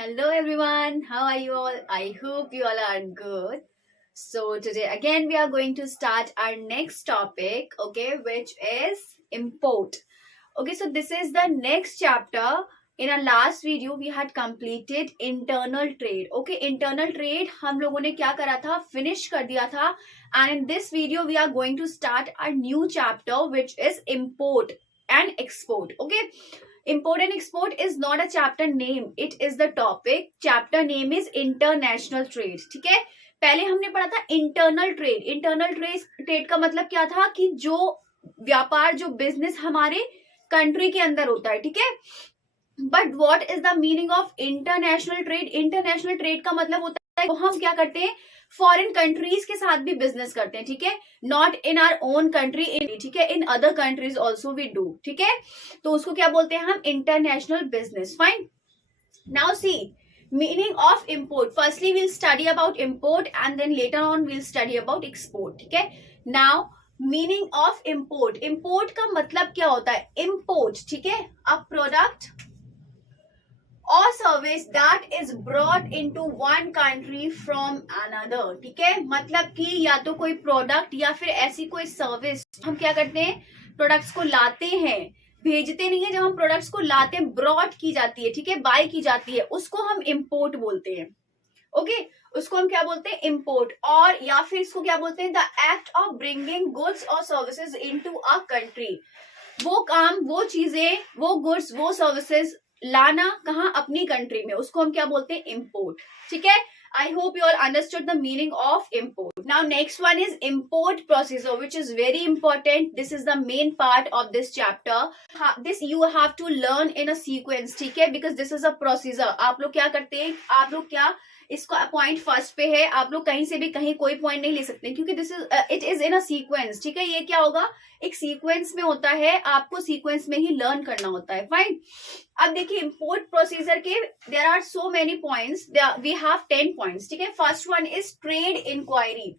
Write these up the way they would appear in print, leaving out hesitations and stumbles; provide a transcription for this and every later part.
Hello everyone, how are you all? I hope you all are good. So today again we are going to start our next topic, okay, which is import. Okay, so this is the next chapter. In our last video we had completed internal trade. Okay, internal trade हम लोगों ने क्या करा था, finish कर दिया था. And in this video we are going to start our new chapter which is import and export. Okay, import and export is not a chapter name, it is the topic. Chapter name is international trade. ठीक है, पहले हमने पढ़ा था internal trade. Internal trade का मतलब क्या था कि जो व्यापार, जो बिजनेस हमारे कंट्री के अंदर होता है. ठीक है, but what is the meaning of international trade? International trade का मतलब होता है तो हम क्या करते हैं, फॉरेन कंट्रीज के साथ भी बिजनेस करते हैं. ठीक है, not in our own country, in, ठीक है, in other countries also we do. ठीक है, तो उसको क्या बोलते हैं हम, international business. Fine. Now see meaning of import. Firstly we'll study about import and then later on we'll study about export. ठीक है, now meaning of import. import का मतलब क्या होता है, import, ठीक है, a product or service that is brought into one country from another. ठीक है, मतलब कि या तो कोई प्रोडक्ट या फिर ऐसी कोई सर्विस हम क्या करते हैं, प्रोडक्ट्स को लाते हैं, भेजते नहीं है. जब हम प्रोडक्ट्स को लाते हैं, ब्रॉड की जाती है, ठीक है, बाय की जाती है, उसको हम इंपोर्ट बोलते हैं. ओके, उसको हम क्या बोलते हैं, इंपोर्ट. और या फिर इसको क्या बोलते हैं, the act of bringing goods और सर्विसेज इनटू अ कंट्री. वो काम, वो चीजें, वो गुड्स, वो सर्विसेज लाना कहाँ, अपनी कंट्री में, उसको हम क्या बोलते हैं, इंपोर्ट. ठीक है, I hope you all understood the meaning of import. Now next one is import procedure, which is very important. This is the main part of this chapter. This you have to learn in a sequence, ठीक है, because this is a procedure. आप लोग क्या करते हैं, आप लोग क्या, इसको पॉइंट फर्स्ट पे है, आप लोग कहीं से भी कहीं कोई पॉइंट नहीं ले सकते क्योंकि this is it is in a sequence. ठीक है, ये क्या होगा, एक सीक्वेंस में होता है, आपको सीक्वेंस में ही लर्न करना होता है. फाइन. अब देखिए इंपोर्ट प्रोसीजर के there are so many points, we have 10 points. ठीक है, first one is trade enquiry.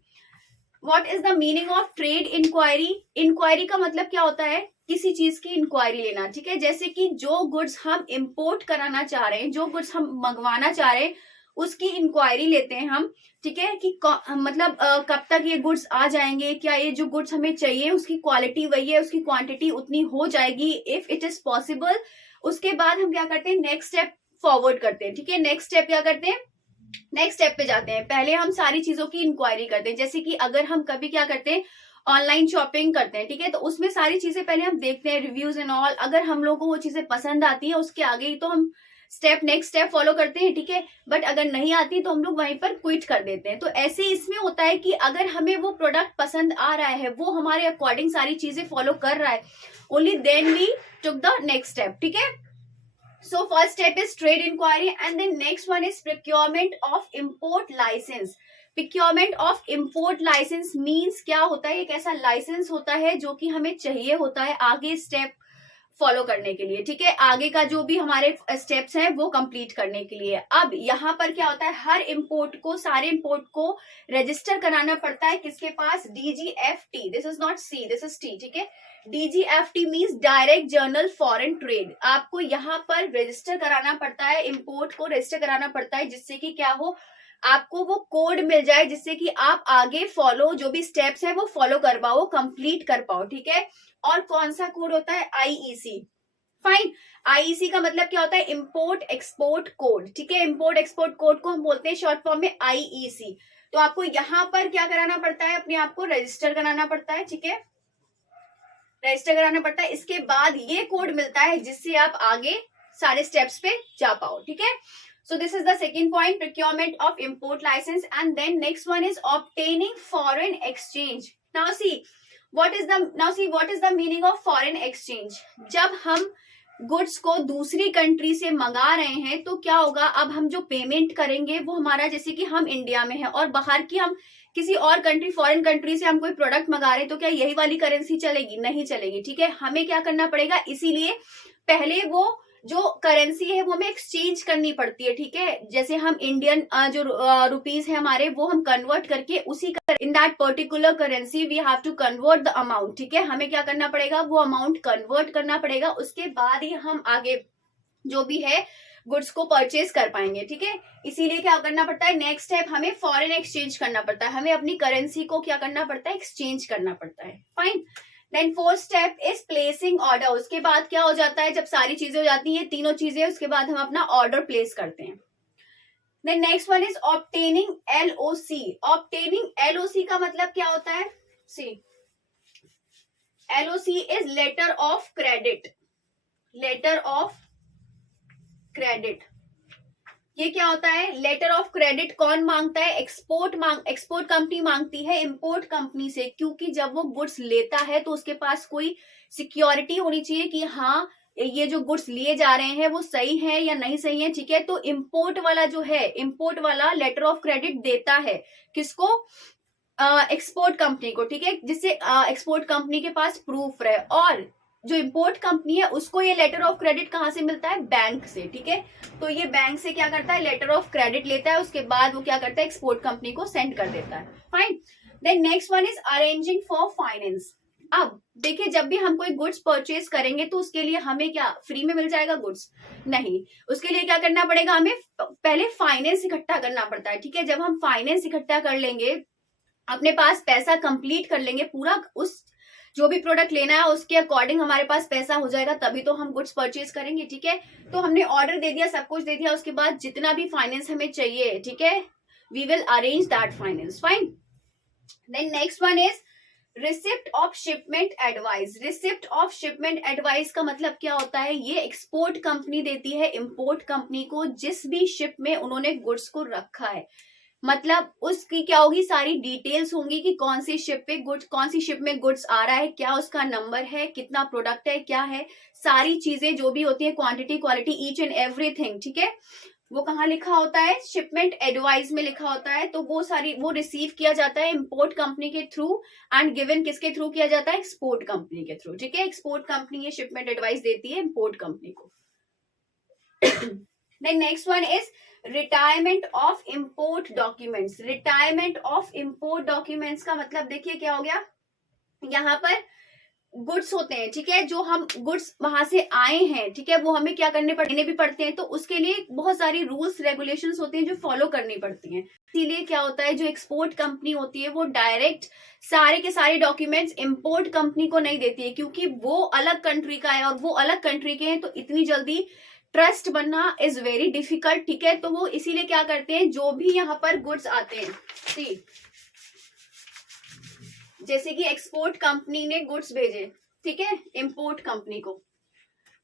What is the meaning of trade enquiry? Enquiry का मतलब क्या होता है, किसी चीज की इंक्वायरी लेना. ठीक है, जैसे कि जो गुड्स हम इंपोर्ट कराना चाह रहे हैं, जो गुड्स हम मंगवाना चाह रहे हैं, उसकी इंक्वायरी लेते हैं हम. ठीक है, कि मतलब कब तक ये गुड्स आ जाएंगे, क्या ये जो गुड्स हमें चाहिए उसकी क्वालिटी वही है, उसकी क्वांटिटी उतनी हो जाएगी, इफ इट इज पॉसिबल. उसके बाद हम क्या करते हैं, नेक्स्ट स्टेप फॉरवर्ड करते हैं. ठीक है, नेक्स्ट स्टेप क्या करते हैं, नेक्स्ट स्टेप पे जाते हैं. पहले हम सारी चीजों की इंक्वायरी करते हैं. जैसे कि अगर हम कभी क्या करते हैं, ऑनलाइन शॉपिंग करते हैं, ठीक है, तो उसमें सारी चीजें पहले हम देखते हैं, रिव्यूज एंड ऑल. अगर हम लोगों को वो चीजें पसंद आती है, उसके आगे ही तो हम नेक्स्ट स्टेप फॉलो करते हैं. ठीक है, बट अगर नहीं आती तो हम लोग वहीं पर क्विट कर देते हैं. तो ऐसे इसमें होता है कि अगर हमें वो प्रोडक्ट पसंद आ रहा है, वो हमारे अकॉर्डिंग सारी चीजें फॉलो कर रहा है, only then we took the next step. ठीक है, so first step is trade inquiry and then next one is procurement of import license. Procurement of import license means क्या होता है, एक ऐसा लाइसेंस होता है जो कि हमें चाहिए होता है आगे स्टेप फॉलो करने के लिए. ठीक है, आगे का जो भी हमारे स्टेप्स हैं वो कंप्लीट करने के लिए. अब यहाँ पर क्या होता है, हर इंपोर्ट को, सारे इंपोर्ट को रजिस्टर कराना पड़ता है किसके पास, DGFT. This is not C, this is T. ठीक है, DGFT means direct journal foreign trade. आपको यहाँ पर रजिस्टर कराना पड़ता है, इंपोर्ट को रजिस्टर कराना पड़ता है, जिससे कि क्या हो, आपको वो कोड मिल जाए, जिससे कि आप आगे फॉलो, जो भी स्टेप्स है वो फॉलो कर पाओ, कंप्लीट कर पाओ. ठीक है, और कौन सा कोड होता है, IEC. फाइन. IEC का मतलब क्या होता है, इंपोर्ट एक्सपोर्ट कोड. ठीक है, इंपोर्ट एक्सपोर्ट कोड को हम बोलते हैं शॉर्ट फॉर्म में IEC. तो आपको यहाँ पर क्या कराना पड़ता है, अपने आप को रजिस्टर कराना पड़ता है. ठीक है, रजिस्टर कराना पड़ता है. इसके बाद ये कोड मिलता है जिससे आप आगे सारे स्टेप्स पे जा पाओ. ठीक है, so this is the second point, procurement of import license. And then next one is obtaining foreign exchange. Now see what is the meaning of foreign exchange. जब हम गुड्स को दूसरी कंट्री से मंगा रहे हैं तो क्या होगा, अब हम जो पेमेंट करेंगे वो हमारा, जैसे कि हम इंडिया में है और बाहर की हम किसी और कंट्री, फॉरेन कंट्री से हम कोई प्रोडक्ट मंगा रहे हैं, तो क्या यही वाली करेंसी चलेगी, नहीं चलेगी. ठीक है, हमें क्या करना पड़ेगा, इसीलिए पहले वो जो करेंसी है वो हमें एक्सचेंज करनी पड़ती है. ठीक है, जैसे हम इंडियन जो रुपीज है हमारे, वो हम कन्वर्ट करके उसी in that particular currency we have to convert the amount. ठीक है, हमें क्या करना पड़ेगा, वो अमाउंट कन्वर्ट करना पड़ेगा. उसके बाद ही हम आगे जो भी है गुड्स को परचेज कर पाएंगे, ठीक है। इसीलिए क्या करना पड़ता है, नेक्स्ट स्टेप हमें फॉरेन एक्सचेंज करना पड़ता है, हमें अपनी करेंसी को क्या करना पड़ता है, एक्सचेंज करना पड़ता है, fine. Then fourth step is placing order. उसके बाद क्या हो जाता है, जब सारी चीजें हो जाती हैं, तीनों चीजें, उसके बाद हम अपना ऑर्डर प्लेस करते हैं। Then next one is obtaining LOC। Obtaining LOC का मतलब क्या होता है, see LOC is letter of credit. Letter of credit, ये क्या होता है, लेटर ऑफ क्रेडिट कौन मांगता है, एक्सपोर्ट कंपनी मांगती है इंपोर्ट कंपनी से, क्योंकि जब वो गुड्स लेता है तो उसके पास कोई सिक्योरिटी होनी चाहिए कि हाँ ये जो गुड्स लिए जा रहे हैं वो सही है या नहीं सही है, ठीक है। तो इंपोर्ट वाला जो है, इंपोर्ट वाला लेटर ऑफ क्रेडिट देता है किसको, एक्सपोर्ट कंपनी को, ठीक है, जिससे एक्सपोर्ट कंपनी के पास प्रूफ रहे। और जो इंपोर्ट कंपनी है उसको ये लेटर ऑफ क्रेडिट कहाँ से मिलता है, बैंक से, ठीक है। तो ये बैंक से क्या करता है, लेटर ऑफ क्रेडिट लेता है, उसके बाद वो क्या करता है, एक्सपोर्ट कंपनी को सेंड कर देता है, fine. Then next one is arranging for finance. अब देखिए, जब भी हम कोई गुड्स परचेज करेंगे तो उसके लिए हमें क्या फ्री में मिल जाएगा गुड्स, नहीं, उसके लिए क्या करना पड़ेगा, हमें पहले फाइनेंस इकट्ठा करना पड़ता है, ठीक है। जब हम फाइनेंस इकट्ठा कर लेंगे, अपने पास पैसा कंप्लीट कर लेंगे पूरा, उस जो भी प्रोडक्ट लेना है उसके अकॉर्डिंग हमारे पास पैसा हो जाएगा, तभी तो हम गुड्स परचेज करेंगे, ठीक है। तो हमने ऑर्डर दे दिया, सब कुछ दे दिया, उसके बाद जितना भी फाइनेंस हमें चाहिए, ठीक है, we will arrange that finance, fine. Then next one is receipt of shipment advice. Receipt of shipment advice का मतलब क्या होता है, ये एक्सपोर्ट कंपनी देती है इंपोर्ट कंपनी को जिस भी शिप में उन्होंने गुड्स को रखा है, मतलब उसकी क्या होगी, सारी डिटेल्स होंगी कि कौन सी शिप पे गुड्स, कौन सी शिप में गुड्स आ रहा है, क्या उसका नंबर है, कितना प्रोडक्ट है, क्या है, सारी चीजें जो भी होती है, quantity, quality, each and everything, ठीक है, वो कहाँ लिखा होता है, शिपमेंट एडवाइस में लिखा होता है। तो वो सारी वो रिसीव किया जाता है इंपोर्ट कंपनी के थ्रू एंड गिवन किसके थ्रू किया जाता है, एक्सपोर्ट कंपनी के थ्रू, ठीक है। एक्सपोर्ट कंपनी ये शिपमेंट एडवाइस देती है इंपोर्ट कंपनी को। Then next one is retirement of import documents. Retirement of import documents का मतलब देखिए क्या हो गया, यहाँ पर गुड्स होते हैं, ठीक है, जो हम गुड्स वहां से आए हैं, ठीक है, वो हमें क्या करने भी पड़ते हैं, तो उसके लिए बहुत सारी रूल्स रेगुलेशंस होते हैं जो फॉलो करनी पड़ती हैं। इसीलिए क्या होता है, जो एक्सपोर्ट कंपनी होती है वो डायरेक्ट सारे के सारे डॉक्यूमेंट्स इंपोर्ट कंपनी को नहीं देती है, क्योंकि वो अलग कंट्री का है और वो अलग कंट्री के हैं, तो इतनी जल्दी ट्रस्ट बनना इज वेरी डिफिकल्ट, ठीक है। तो वो इसीलिए क्या करते हैं, जो भी यहाँ पर गुड्स आते हैं, सी जैसे कि एक्सपोर्ट कंपनी ने गुड्स भेजे, ठीक है, इंपोर्ट कंपनी को,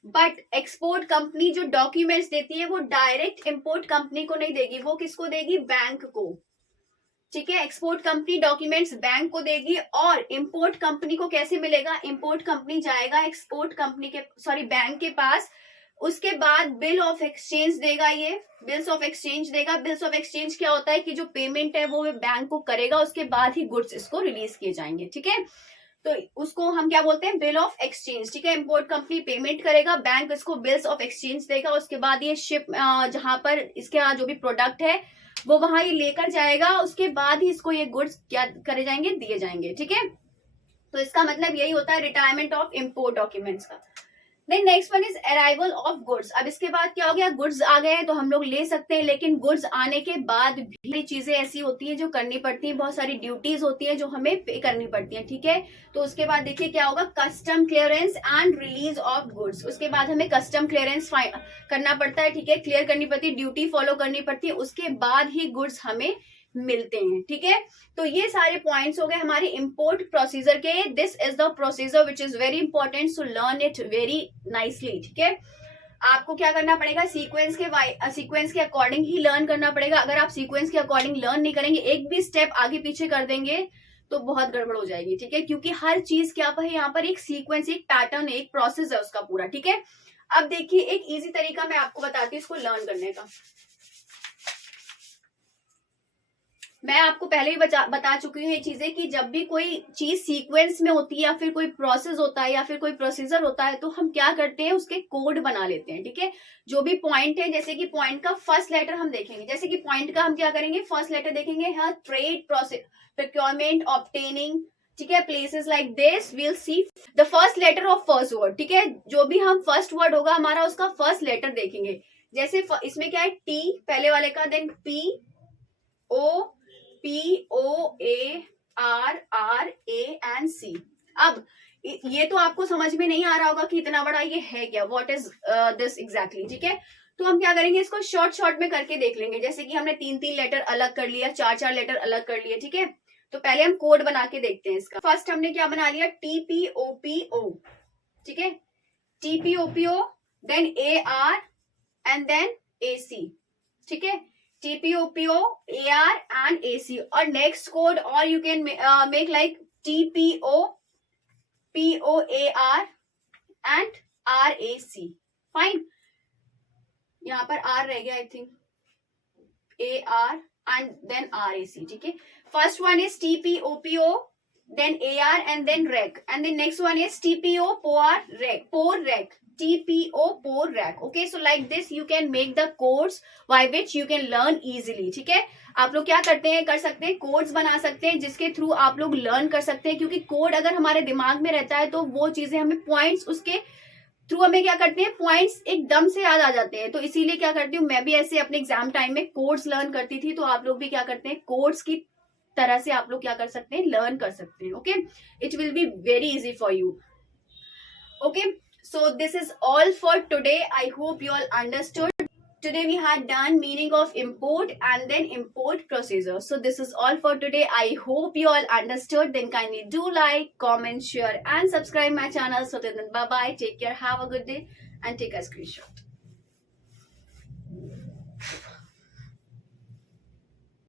बट एक्सपोर्ट कंपनी जो डॉक्यूमेंट्स देती है वो डायरेक्ट इंपोर्ट कंपनी को नहीं देगी, वो किसको देगी, बैंक को, ठीक है। एक्सपोर्ट कंपनी डॉक्यूमेंट्स बैंक को देगी, और इंपोर्ट कंपनी को कैसे मिलेगा, इंपोर्ट कंपनी जाएगा एक्सपोर्ट कंपनी के बैंक के पास, उसके बाद बिल ऑफ एक्सचेंज देगा, ये बिल्स ऑफ एक्सचेंज देगा। बिल्स ऑफ एक्सचेंज क्या होता है कि जो पेमेंट है वो बैंक को करेगा, उसके बाद ही गुड्स इसको रिलीज किए जाएंगे, ठीक है। तो उसको हम क्या बोलते हैं, बिल ऑफ एक्सचेंज, ठीक है। इंपोर्ट कंपनी पेमेंट करेगा, बैंक इसको बिल्स ऑफ एक्सचेंज देगा, उसके बाद ये शिप जहां पर इसके जो भी प्रोडक्ट है वो वहां ये लेकर जाएगा, उसके बाद ही इसको ये गुड्स क्या करे जाएंगे, दिए जाएंगे, ठीक है। तो इसका मतलब यही होता है रिटायरमेंट ऑफ इंपोर्ट डॉक्यूमेंट्स का। Then next one is arrival of goods. अब इसके बाद क्या हो गया, गुड्स आ गए हैं तो हम लोग ले सकते हैं, लेकिन गुड्स आने के बाद भी चीजें ऐसी होती हैं जो करनी पड़ती हैं, बहुत सारी ड्यूटीज होती हैं जो हमें पे करनी पड़ती हैं, ठीक है। तो उसके बाद देखिए क्या होगा, custom clearance and release of goods. उसके बाद हमें कस्टम क्लियरेंस करना पड़ता है, ठीक है, क्लियर करनी पड़ती है, ड्यूटी फॉलो करनी पड़ती है, उसके बाद ही गुड्स हमें मिलते हैं, ठीक है। तो ये सारे पॉइंट्स हो गए हमारे इंपोर्ट प्रोसीजर के। This is the procedure which is very important, so learn it very nicely, ठीक है। आपको क्या करना पड़ेगा, सीक्वेंस के अकॉर्डिंग ही लर्न करना पड़ेगा। अगर आप सीक्वेंस के अकॉर्डिंग लर्न नहीं करेंगे, एक भी स्टेप आगे पीछे कर देंगे तो बहुत गड़बड़ हो जाएगी, ठीक है, क्योंकि हर चीज क्या है यहाँ पर एक सीक्वेंस, एक पैटर्न, एक प्रोसेस है उसका पूरा, ठीक है। अब देखिए एक इजी तरीका मैं आपको बताती हूँ इसको लर्न करने का। मैं आपको पहले ही बता चुकी हूँ ये चीजें कि जब भी कोई चीज सीक्वेंस में होती है या फिर कोई प्रोसेस होता है या फिर कोई प्रोसीजर होता है तो हम क्या करते हैं, उसके कोड बना लेते हैं, ठीक है। जो भी पॉइंट है, जैसे कि पॉइंट का फर्स्ट लेटर हम देखेंगे, जैसे कि पॉइंट का हम क्या करेंगे, फर्स्ट लेटर देखेंगे, हाँ, ट्रेड, प्रोक्योरमेंट, ऑब्टेनिंग, ठीक है, places like this, will see the first letter of first word, ठीक है। जो भी हम फर्स्ट वर्ड होगा हमारा उसका फर्स्ट लेटर देखेंगे। जैसे इसमें क्या है, टी पहले वाले का, then PO POARRA and C। अब ये तो आपको समझ में नहीं आ रहा होगा कि इतना बड़ा ये है क्या, व्हाट इज दिस एग्जैक्टली, ठीक है। तो हम क्या करेंगे, इसको शॉर्ट शॉर्ट में करके देख लेंगे। जैसे कि हमने 3-3 लेटर अलग कर लिया, 4-4 लेटर अलग कर लिए, ठीक है। तो पहले हम कोड बना के देखते हैं इसका। फर्स्ट हमने क्या बना लिया, TPOPO, ठीक है, TPOPO, then AR and then AC, ठीक है, TPOPO AR एंड AC। और नेक्स्ट कोड, और you can make like TPO POAR and RAC, fine. यहाँ पर R रह गया, I think AR and then RAC, ठीक है। First one is TPOPO, then AR and then REC, and the next one is TPO POR REC, TPO POR REC. Okay, so like this you can make the codes by which you can learn easily, ठीक है। आप लोग क्या करते हैं, कर सकते हैं, कोड्स बना सकते हैं जिसके थ्रू आप लोग लर्न कर सकते हैं, क्योंकि कोड अगर हमारे दिमाग में रहता है तो वो चीजें हमें पॉइंट्स, उसके थ्रू हमें क्या करते हैं, पॉइंट्स एकदम से याद आ जाते हैं। तो इसीलिए क्या करती हूँ, मैं भी ऐसे अपने एग्जाम टाइम में कोड्स लर्न करती थी, तो आप लोग भी क्या करते हैं, कोड्स की तरह से आप लोग क्या कर सकते हैं, लर्न कर सकते हैं। Okay, it will be very easy for you. Okay, so this is all for today. I hope you all understood. Today we had done meaning of import and then import procedure. So this is all for today. I hope you all understood. Then kindly do like, comment, share and subscribe my channel. So then bye bye, take care, have a good day and take a screenshot.